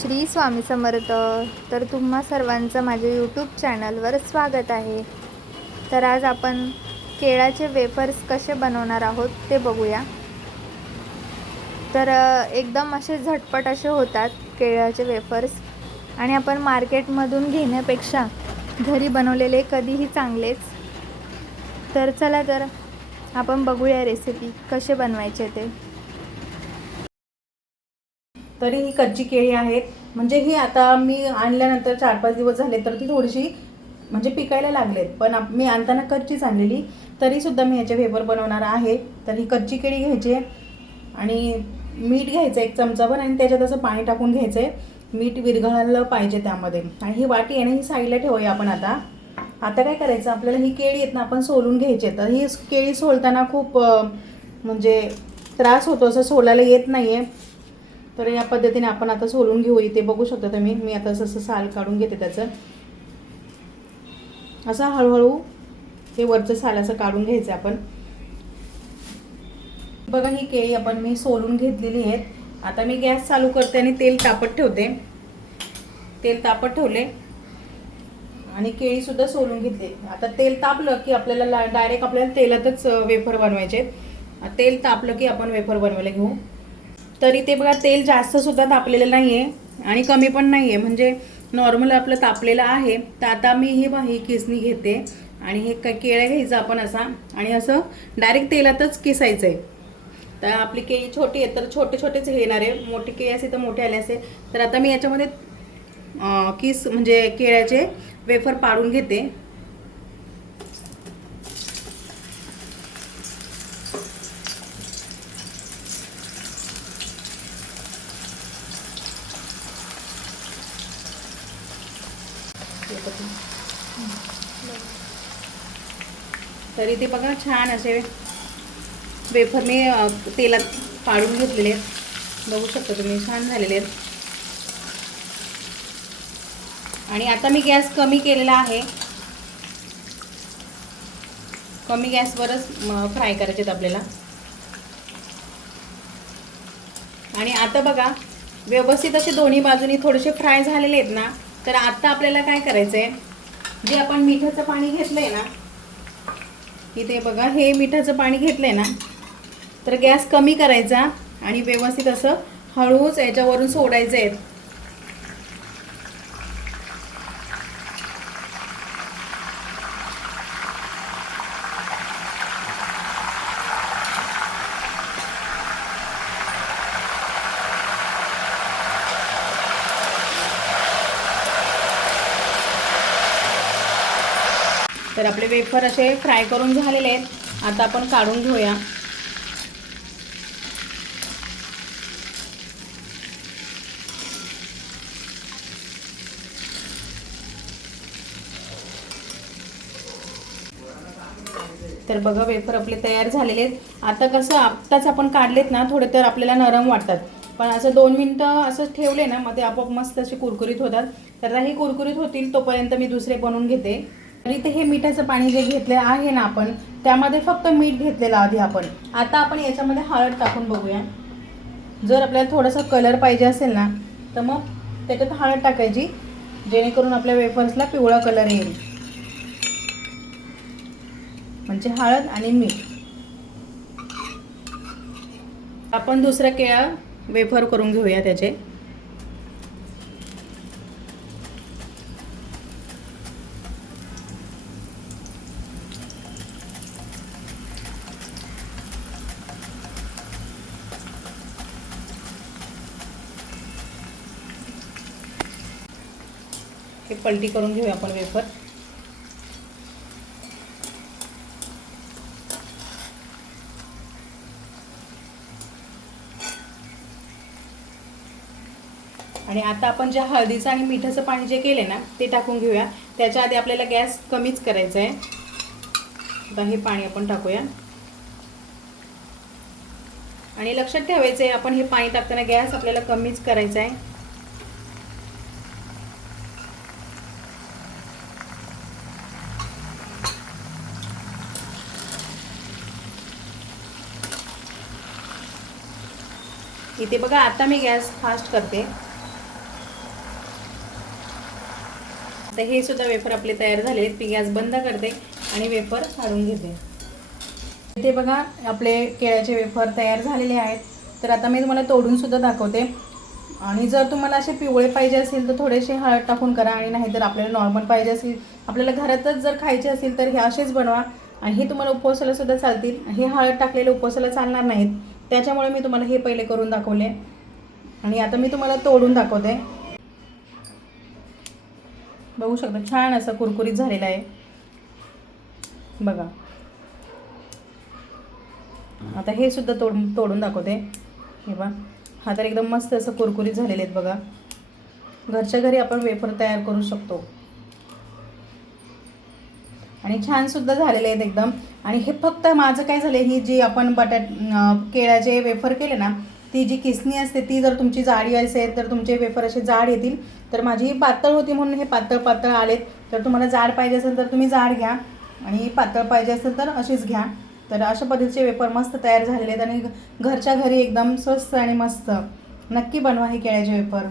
श्री स्वामी समर्थ. तर तुम्हा सर्वांचं माझ्या यूट्यूब चॅनलवर स्वागत आहे. तर आज आपण केळाचे वेफर्स कसे बनवणार आहोत ते बघूया. तर एकदम असे झटपट असे होतात केळाचे वेफर्स आणि आपण मार्केटमधून घेण्यापेक्षा घरी बनवलेले कधीही चांगलेच. तर चला तर आपण बघूया रेसिपी कसे बनवायचे ते. तरी ही कच्ची केळी आहेत. म्हणजे ही आता मी आणल्यानंतर चार पाच दिवस झाले तर ती थोडीशी म्हणजे पिकायला लागलेत. पण मी आणताना कच्चीच आणलेली. तरीसुद्धा मी ह्याचे वेपर बनवणार आहे. तर ही कच्ची केळी घ्यायची आहे. आणि मीठ घ्यायचं एक चमचाभर आणि त्याच्यात असं पाणी टाकून घ्यायचं आहे. मीठ विरघळलं पाहिजे त्यामध्ये. आणि ही वाटी आहे ना ही साईडला ठेवूया आपण आता. आता काय करायचं? आपल्याला ही केळी आहेत ना आपण सोलून घ्यायची तर ही केळी सोलताना खूप म्हणजे त्रास होतो असं सोलायला येत नाही आहे तर या पद्धतीने आपण आता सोलून घेऊ. इथे बघू शकता तुम्ही. मी आता असं असं साल काढून घेते त्याचं. असं हळूहळू हे वरचं साल असं काढून घ्यायचं आपण. बघा ही केळी आपण मी सोलून घेतलेली आहेत. आता मी गॅस चालू करते आणि तेल तापत ठेवते. तेल तापत ठेवले. आणि केळीसुद्धा सोलून घेतले. आता तेल तापलं की आपल्याला डायरेक्ट आपल्याला तेलातच वेफर बनवायचे तेल तापलं की आपण वेफर बनवायला घेऊ. तरी ते बघा तेल जास्त सुद्धा तापलेलं नाही आहे आणि कमी पण नाही आहे म्हणजे नॉर्मल आपलं तापलेलं आहे. तर आता मी ही बा ही किसणी घेते आणि हे क केळं घ्यायचं आपण असा. आणि असं डायरेक्ट तेलातच किसायचं आहे तर आपली केळी छोटी आहे तर छोटे छोटेच घेणार आहे. मोठी केळी असेल तर मोठे आले असेल. तर आता मी याच्यामध्ये किस म्हणजे केळ्याचे वेफर पाडून घेते. तरी ते बघा छान असे वेफर मी तेलात पाडून घेतलेले आहेत. बघू शकता तुम्ही छान झालेले आहेत. आणि आता मी गॅस कमी केलेला आहे. कमी गॅसवरच फ्राय करायचे आहेत आपल्याला. आणि आता बघा व्यवस्थित असे दोन्ही बाजूनी थोडेसे फ्राय झालेले आहेत ना. तर आता आपल्याला काय करायचं आहे जे आपण मिठाचं पाणी घेतलं आहे ना इथे बघा हे मिठाचं पाणी घेतलंय ना तर गॅस कमी करायचा आणि व्यवस्थित असं हळूच याच्यावरून सोडायचं आहे तर आपले वेफर असे फ्राय करून झालेले आहेत. आता आपण काढून घेऊया. तर बघा वेफर आपले तयार झालेले आहेत. आता कसं आत्ताच आपण काढलेत ना थोडे तर आपल्याला नरम वाटतात. पण असं दोन मिनटं असं ठेवले ना मग ते आपोआप मस्त असे कुरकुरीत होतात. तर आता हे कुरकुरीत होतील तोपर्यंत मी दुसरे बनवून घेते. इथे हे मिठाचं पाणी जे घेतले आहे ना आपण त्यामध्ये फक्त मीठ घेतलेलं आधी आपण. आता आपण याच्यामध्ये हळद टाकून बघूया. जर आपल्याला थोडासा कलर पाहिजे असेल ना तर मग त्याच्यात हळद टाकायची जेणेकरून आपल्या वेफर्सला पिवळा कलर येईल. म्हणजे हळद आणि मीठ. आपण दुसऱ्या केळा वेफर करून घेऊया त्याचे. हे पलटी करून घेऊया आपण वेफर. आणि आता आपण ज्या हळदीचं आणि मिठाचं पाणी जे केले ना ते टाकून घेऊया. त्याच्या आधी आपल्याला गॅस कमीच करायचा आहे आता हे पाणी आपण टाकूया. आणि लक्षात ठेवायचं आहे आपण हे पाणी टाकताना गॅस आपल्याला कमीच करायचा आहे इथे बघा आता मी गॅस फास्ट करते. आता हे सुद्धा वेफर आपले तयार झाले आहेत. मी गॅस बंद करते आणि वेफर काढून घेते. इथे बघा आपले केळ्याचे वेफर तयार झालेले आहेत. तर आता मी तुम्हाला तोडून सुद्धा दाखवते. आणि जर तुम्हाला असे पिवळे पाहिजे असेल तर थोडेसे हळद टाकून करा आणि नाही तर आपल्याला नॉर्मल पाहिजे असेल आपल्याला घरातच जर खायचे असेल तर हे असेच बनवा. आणि हे तुम्हाला उपवासाला सुद्धा चालतील. हे हळद टाकलेले उपवासाला चालणार नाहीत. त्याच्यामुळे मी तुम्हाला हे पहिले करून दाखवले. आणि आता मी तुम्हाला तोडून दाखवते. बघू शकता छान असं कुरकुरीत झालेलं आहे. बघा. आता हे सुद्धा तोडून तोडून दाखवते. हे बघा हा तर एकदम मस्त असं कुरकुरीत झालेले आहेत बघा. घरच्या घरी आपण वेफर तयार करू शकतो. आणि छानसुद्धा झालेले आहेत एकदम. आणि हे फक्त माझं काय झालं ही जी आपण बटाट केळ्याचे वेफर केले ना ती जी किसणी असते ती जर तुमची जाडी असेल तर तुमचे वेफर असे जाड येतील. तर माझी पातळ होती म्हणून हे पातळ पातळ आलेत. तर तुम्हाला जाड पाहिजे असेल तर तुम्ही जाड घ्या. आणि पातळ पाहिजे असेल तर अशीच घ्या. तर अशा पद्धतीचे वेफर मस्त तयार झालेले आहेत आणि घरच्या घरी एकदम स्वस्त आणि मस्त. नक्की बनवा हे केळ्याचे वेफर